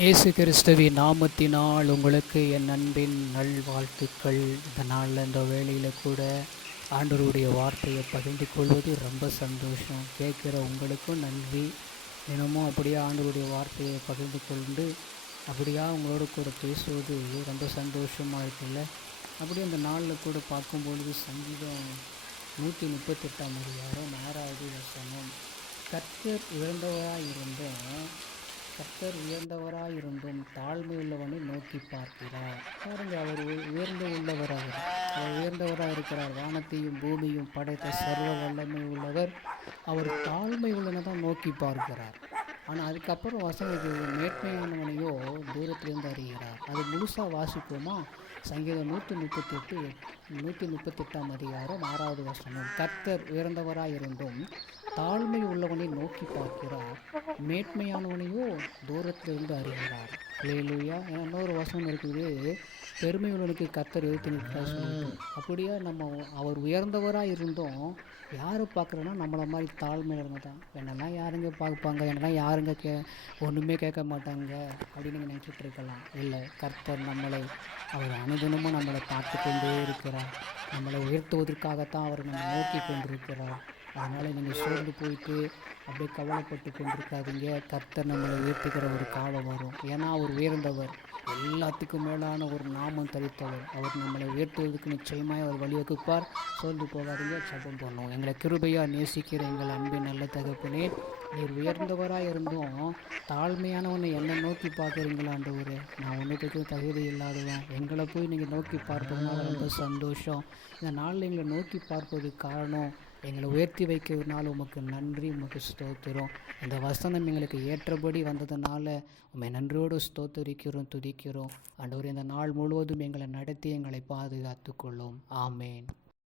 இயேசு கிறிஸ்துவின் நாமத்தினால் உங்களுக்கு என் அன்பின் நல்வாழ்த்துக்கள். இந்த நாளில் இந்த வேளையில் கூட ஆண்டவருடைய வார்த்தையை பகிர்ந்து கொள்வது ரொம்ப சந்தோஷம். கேட்குற உங்களுக்கும் நன்றி. தினமும் அப்படியே ஆண்டவருடைய வார்த்தையை பகிர்ந்து கொண்டு அப்படியா உங்களோட கூட பேசுவது ரொம்ப சந்தோஷமாக இருக்குல்ல. அப்படியே அந்த நாளில் கூட பார்க்கும்பொழுது சங்கீதம் 138 அதிகாரம் 6வது வசனம், கர்த்தர் உயர்ந்தவராயிருந்தும் தாழ்மையுள்ளவனை நோக்கி பார்க்கிறார். பாருங்க, அவர் உயர்ந்தவராக இருக்கிறார். வானத்தையும் பூமியும் படைத்த சர்வ வல்லமை உள்ளவர். அவர் தாழ்மை உள்ளவனை தான் நோக்கி பார்க்கிறார். ஆனால் அதுக்கப்புறம் வசனத்துக்கு மேன்மையானவனையோ தூரத்திலிருந்து அறிகிறார். அது முழுசாக வாசிப்போமா? சங்கீதம் 138 அதிகாரம் 6வது வசனம், கர்த்தர் உயர்ந்தவராயிருந்தும் தாழ்மை உள்ளவனை நோக்கி பார்க்கிறார், மேன்மையானவனையோ தூரத்திலிருந்து அறிகிறார். அல்லேலூயா. இன்னொரு வசனம் இருக்குது, பெருமை உள்ளவனுக்கு கர்த்தர் எதிர்த்து நிற்கிறார் சொல்லிட்டு. அப்படியே அவர் உயர்ந்தவராக இருந்தும் யாரை பார்க்குறோன்னா நம்மளை மாதிரி தாழ்மையில் இருங்க தான். என்னெல்லாம் யாருங்க பார்ப்பாங்க, என்னெல்லாம் யாருங்க ஒன்றுமே கேட்க மாட்டாங்க அப்படின்னு நீங்கள் நினச்சிட்டு இருக்கலாம். இல்லை, கர்த்தர் அவர் அனுதினமும் நம்மளை பார்த்து கொண்டே இருக்கிறார். நம்மளை உயர்த்துவதற்காகத்தான் அவர் நம்ம நோக்கி கொண்டிருக்கிறார். அதனால் நீங்கள் சோர்ந்து போயிட்டு அப்படியே கவலைப்பட்டு கொண்டிருக்காதீங்க. கர்த்தர் நம்மளை உயர்த்துக்கிற ஒரு காலம் வரும். ஏன்னா அவர் உயர்ந்தவர், எல்லாத்துக்கும் மேலான ஒரு நாமம் தரித்தவர். அவர் நம்மளை உயர்த்துவதற்கு நிச்சயமாக அவர் வழிவகுப்பார். சோர்ந்து போகாதீங்க, ஜெபம் பண்ணுவோம். எங்களை கிருபையாக நேசிக்கிற எங்கள் அன்பின் நல்ல தகப்பனே, நீர் உயர்ந்தவராக இருந்தும் தாழ்மையானவனை என்னை நோக்கி பார்க்குறீங்களா ஆண்டவரே? நான் ஒன்றுத்துக்கு தகுதி இல்லாதவன். எங்களை போய் நீங்கள் நோக்கி பார்ப்பதுனால ரொம்ப சந்தோஷம். இந்த நாளில் எங்களை நோக்கி பார்ப்பது காரணம் எங்களை உயர்த்தி வைக்கிறதுனால உமக்கு நன்றி, உமக்கு ஸ்தோத்திரம். இந்த வசனம் எங்களுக்கு ஏற்றபடி வந்ததுனால உண்மை நன்றியோடு ஸ்தோத்தரிக்கிறோம், துதிக்கிறோம். ஆண்டவரே, இந்த நாள் முழுவதும் எங்களை நடத்தி எங்களை பாதுகாத்து கொள்ளும். ஆமேன்.